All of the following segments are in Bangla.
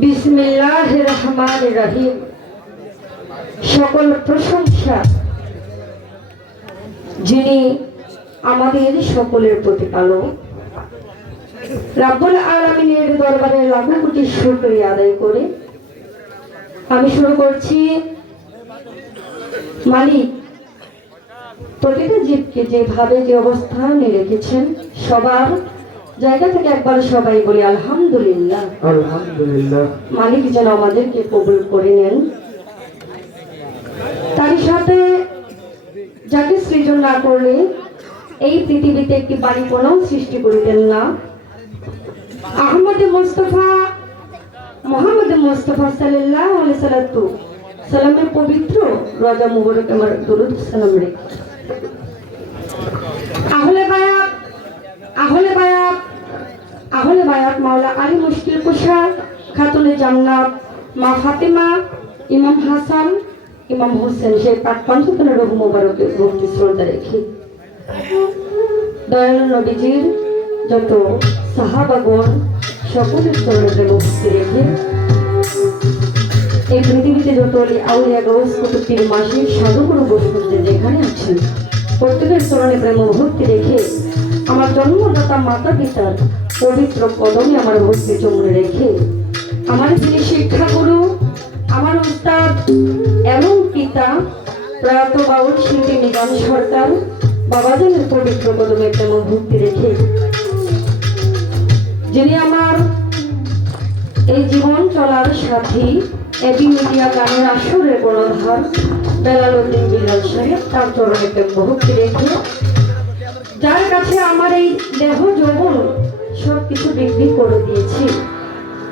বিসমিল্লাহ রহমান রহিম সকল প্রশংসা যিনি আমাদের সকলের প্রতিপালক। রাব্বুল আলমিনের দরবারে লাখো কোটি শুক্রিয়া আদায় করে আমি শুরু করছি। মালিক, প্রতিটা জীবকে যেভাবে যে অবস্থানে রেখেছেন, সবার জায়গা থেকে একবার সবাই বলি আলহামদুলিল্লাহ। আলহামদুলিল্লাহ। মালিক যেন আমাদেরকে কবুল করে নেন। তারই সাথে যাকে সৃজন না করলে এই পৃথিবীতে একটি বাড়ি কোনাও সৃষ্টি করিতেন না। আহমদ মোস্তফা মোহাম্মদ মোস্তফা সাল্লাহ সাল্লাতু সালামের পবিত্র রাজা মুবারক আমার দরুদ সালাম রেখে আহলে বায়াত আহলে বায়াত আহলে বায়াত মাওলা আলী মুশকিল কুশা খাতুনে জান্নাত মা ফাতেমা, ইমাম হাসান, ইমাম হোসেন সেই পাক পঞ্চতনের রঘু মোবারকের ভক্তি শ্রদ্ধা রেখে। দয়ালু নবীজির যত সাহাবাগণ সকলের চরণে ভক্তি রেখে এই পৃথিবীতে যত আউলিয়া গৌস কুতুবীর মাসে, সাধুগুরু বৈষ্ণব যেখানে আছেন, প্রত্যেকের চরণে প্রেম ভক্তি রেখে আমার জন্মদাতা মাতা পিতার পবিত্র কদমে আমার ভক্তি চমড়ে রেখে, আমার যিনি শিক্ষাগুরু, আমার উস্তাদ এবং পিতা প্রয়াত বাউল শিল্পী নিগম সরকার, বাবাজানের পবিত্র কদমে ও ভক্তি রেখে, যিনি আমার এই জীবন চলার সাথী, এবি মিডিয়া গানের আসরের গণধার, বেলাল উদ্দিন বিলাল সাহেব, তার চরণে ভক্তি রেখে, যার কাছে আমার এই দেহ যৌবন সব কিছু বিক্রি করে দিয়েছি।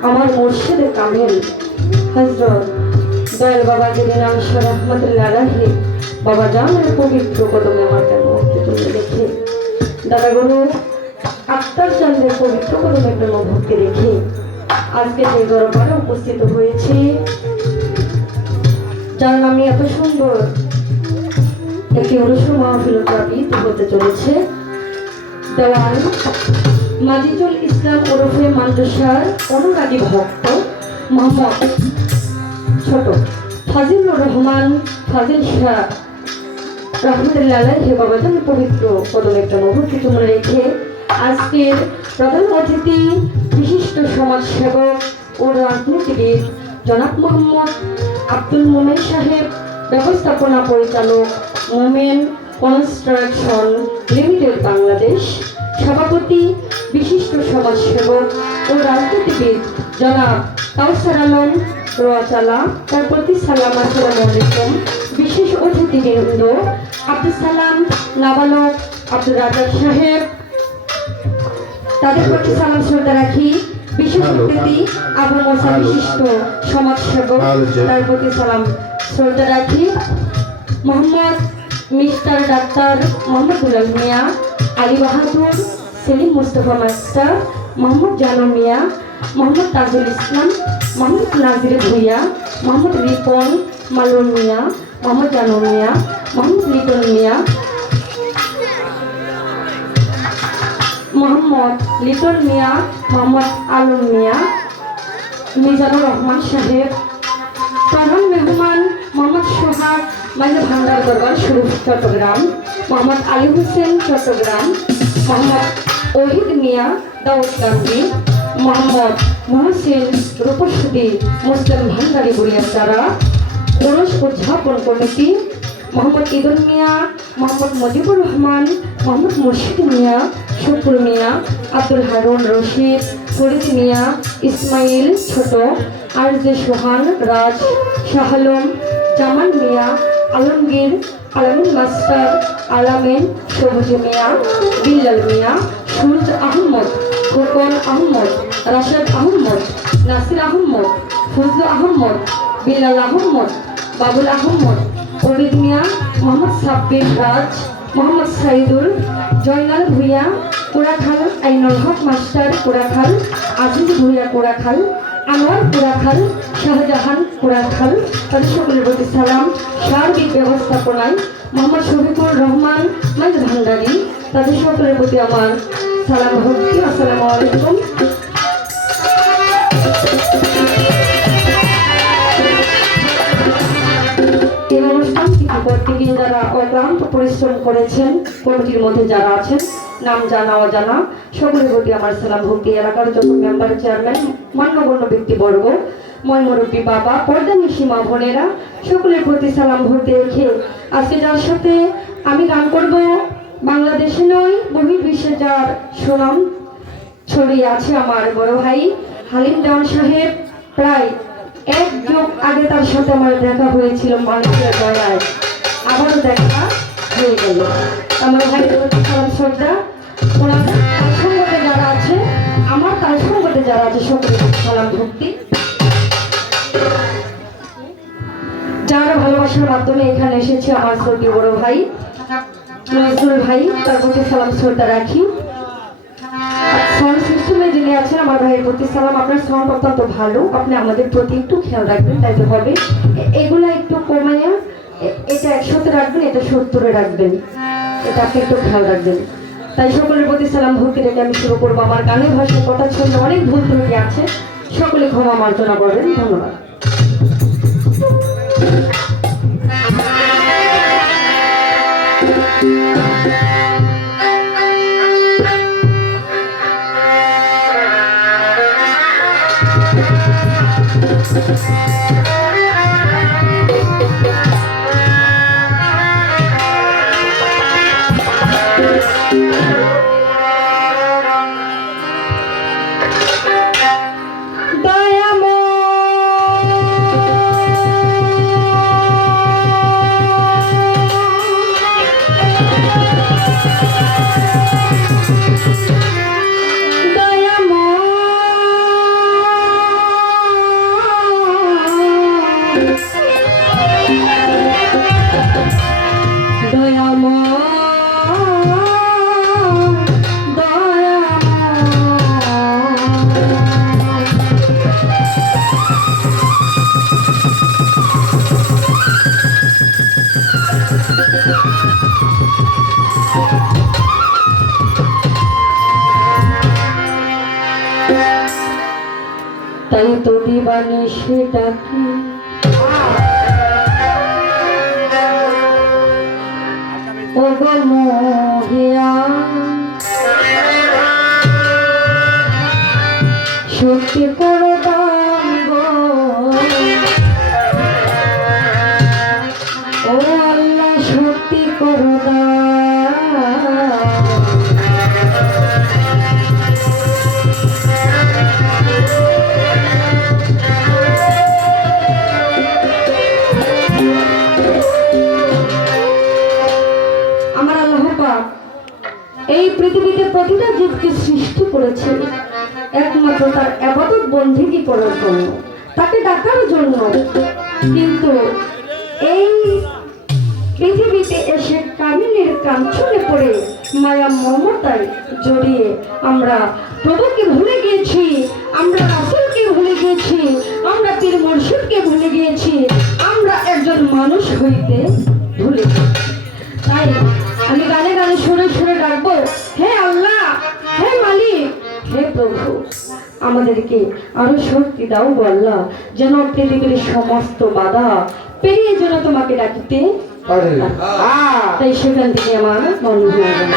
আমার মুর্শিদে কামেল হজরত দয়াল বাবা গিরিন আনসার রহমতুল্লাহ রাহি বাবা জানের পবিত্র কদমে আমার কেন ভক্তি তুলে রেখে দাদা গুরু আত্মার চন্দ্রের পবিত্র কদমে প্রেম ভক্তি রেখে আজকে যে দরবারে উপস্থিত হয়েছি। যার নামে এত সুন্দর, একটি অনুষ্ঠান মাহফিল প্রাপিত হতে চলেছে। দেওয়ান মাজিদুল ইসলাম ওরফে মাদ্রাসার অনুরাগী ভক্ত মোহাম্মদ ছোট ফাজিলুর রহমান, ফাজিল শাহ। রহমতুল্লাহ হে পবিত্র কদম একটা মুহূর্ত মনে রেখে আজকের প্রধান অতিথি, বিশিষ্ট সমাজসেবক ও রাজনীতিবিদ জনাব মোহাম্মদ আব্দুল মোমেন সাহেব, ব্যবস্থাপনা পরিচালক মোমেন কনস্ট্রাকশন লিমিটেড বাংলাদেশ। সভাপতি বিশিষ্ট সমাজসেবক ও রাজনীতিবিদ জনাব কাউসার আলম রোয়াচালা তার প্রতি সালাম আসসালামু আলাইকুম। বিশেষ অতিথিবৃন্দ আব্দুল সালাম নাবালক আব্দুল রাজাক সাহেব। তাদের প্রতি সালাম শ্রদ্ধা রাখি। বিশেষ। অতিথি আবু মোসা বিশিষ্ট সমাজসেবক তার প্রতি সালাম শ্রদ্ধা রাখি। Mohammad Mister doctor Mohammadullah Miah Ali Bahadur, Selim Mustafa master, Mohammad Janu Miah, Mohammad Tajul Islam, Mohammad Nazir Bhuiyan, Mohammad Ripon Malun Miah, Mohammad Janu Miah, Mohammad Liton Miah, Mohammad Liton Miah, Mohammad Alam Miah, Mizanur Rahman Saheb প্রধান মেহমান মোহাম্মদ সোহাগ মাইজা ভান্ডার দরবার শরীফ চট্টগ্রাম। মোহাম্মদ আলী হোসেন, চট্টগ্রাম। মোহাম্মদ ওহিদ মিয়া, দাউদকান্দি। মোহাম্মদ মহসিন রূপসী মুসলিম ভান্ডারি বুড়িয়াচারা ওরস উদযাপন কমিটি, মোহাম্মদ ঈদুল মিয়া, মোহাম্মদ মুজিবুর রহমান, মোহাম্মদ মুর্শিদ মিয়া, শুকুর মিয়া, আব্দুল হারুন রশিদ, ফরিদ মিয়া, ইসমাইল ছোট R J Sohan, Raj Shah Alam Zaman Mia, Alamgir Alamin master Alamin, Sabuj Mia, Billal Mia, Suraj Ahmed Khokon Ahmed, Rashed Ahmed, Nasir Ahmed Fazlu Ahmed, Billal Ahmed, Babul Ahmed Farid Mia, Mohammad Sabbir Raj, Mohammad Saidul, Joynal Bhuiyan Korakhal Ainul Haque, master Korakhal Aziz Bhuiyan Korakhal Anwar পুরা খান শাহজাহান পুরা খান তাদের সকলের প্রতি সালাম, সার্বিক ব্যবস্থাপনায় মোহাম্মদ শফিকুর রহমান মাইজ ভান্ডারি, তাদের সকলের প্রতি আমার সালাম ভক্তি, আসসালামু আলাইকুম। যারা পরিশ্রম করেছেন, কমিটির মধ্যে যারা আছেন, নাম জানা অজানা, সকলের প্রতি আমার সালাম ভক্তি, এলাকার যখন মেম্বার চেয়ারম্যান মান্যগণ্য ব্যক্তিবর্গ ময় মুরব্বী বাবা, পর্দা সীমা বোনেরা, সকলের প্রতি সালাম ভক্তি রেখে আজকে যার সাথে আমি গান করব, বাংলাদেশে নয়, বহির্বিশ্বে যার সুনাম ছড়িয়ে আছে আমার বড় ভাই হালিম দেওয়ান সাহেব। প্রায় এক যুগ আগে তার সাথে আমার দেখা হয়েছিল মানুষের দয়ায় আবারও দেখা হয়ে গেল। আমার ভাই সালাম শ্রদ্ধা। ওনার আমার তার সঙ্গতে যারা আছে, সকলে সালাম, ভক্তি। যারা ভালোবাসার মাধ্যমে এখানে এসেছে, আমার শ্রদ্ধীয় বড় ভাই, নজরুল ভাই, তার প্রতি সালাম, শ্রদ্ধা রাখি। সাউন্ড সিস্টেমে যিনি আছেন, আমার ভাইয়ের প্রতি সালাম। আপনার সাউন্ড অত্যন্ত ভালো। আপনি আমাদের প্রতি একটু খেয়াল রাখবেন তাইতে হবে। এগুলা একটু কমাইয়া এটা একশোতে রাখবেন, এটা সত্তরে রাখবেন। এটা আপনি একটু খেয়াল রাখবেন। তাই সকলের প্রতি সালাম ভুলকে রেখে আমি শুরু করব আমার গানের ভাষায় কথা ছন্দ অনেক ভুল ত্রুটি আছে। সকলে ক্ষমা মার্জনা করবেন, ধন্যবাদ। তাই তো দিবানি সে কি মোহিয়া শক্তি এই পৃথিবীতে প্রতিটা জীবকে সৃষ্টি করেছে একমাত্র তার আবাদত বন্ধিগি করার জন্য? তাকে ডাকার জন্য। কিন্তু এই পৃথিবীতে এসে কামিনীর কাঞ্চনে পড়ে মায়া মমতায় জড়িয়ে আমরা প্রভুকে ভুলে গিয়েছি, আমরা রাসুলকে ভুলে গিয়েছি, আমরা পীর মুর্শিদকে ভুলে গিয়েছি, আমরা একজন মানুষ হইতে ভুলে তাই আমি গানে গানে সুরে সুরে ডাকবো। হে আল্লাহ হে মালিক হে প্রভু আমাদেরকে আরও শক্তি দাও আল্লাহ যেন পৃথিবীর সমস্ত বাধা পেরিয়ে যেন তোমাকে ডাকিতে তাই সেখান থেকে আমার মনে হয়ে গেল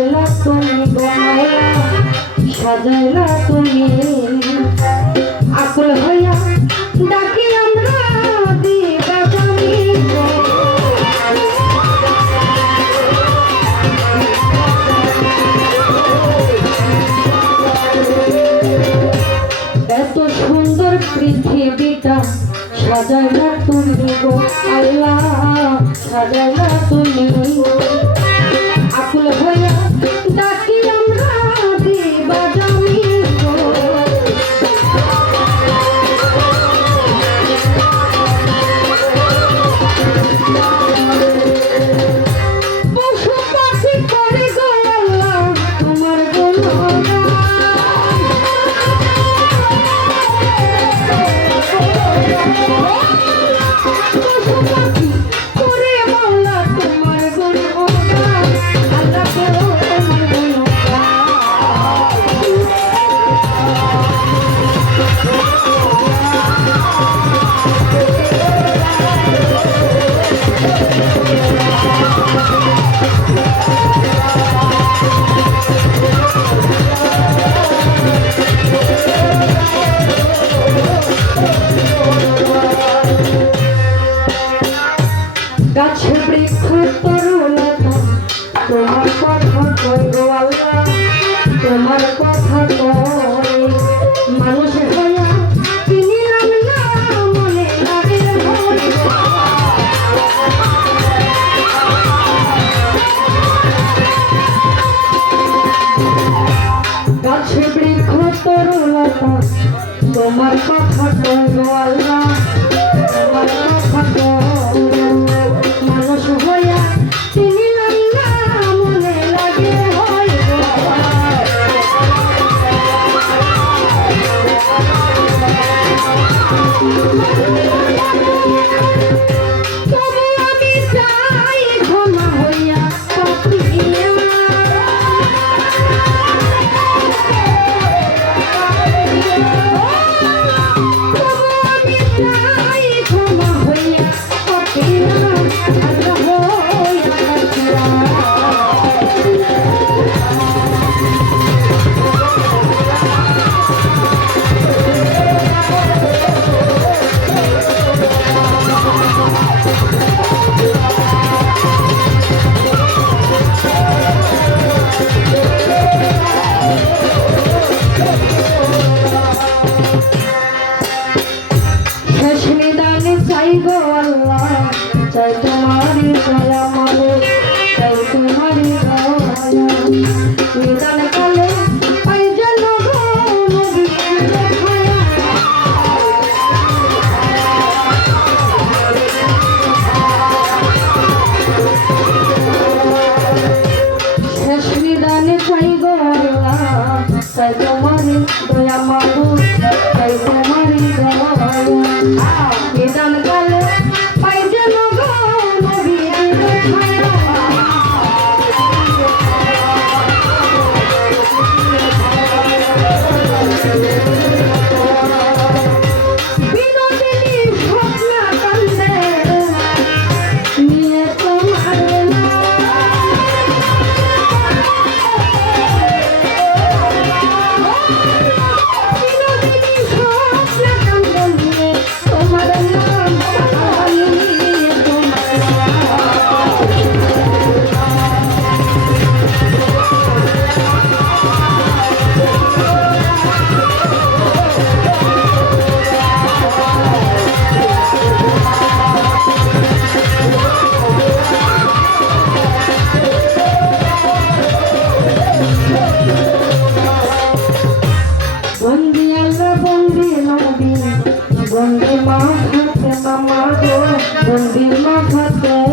সাজাইলা তুমি সাজাইলা তুমি। আকুল হইয়া ডাকি আমরা এত সাজাইলা তুমি গো, আল্লাহ, সাজাইলা তুমি। মাথাতে মামা গো বন্দির মাথাতে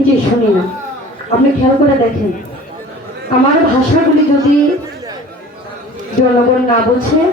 নিজেই শুনি না। আপনি খেয়াল করে দেখেন। আমার ভাষাগুলি যদি জনগণ না বোঝে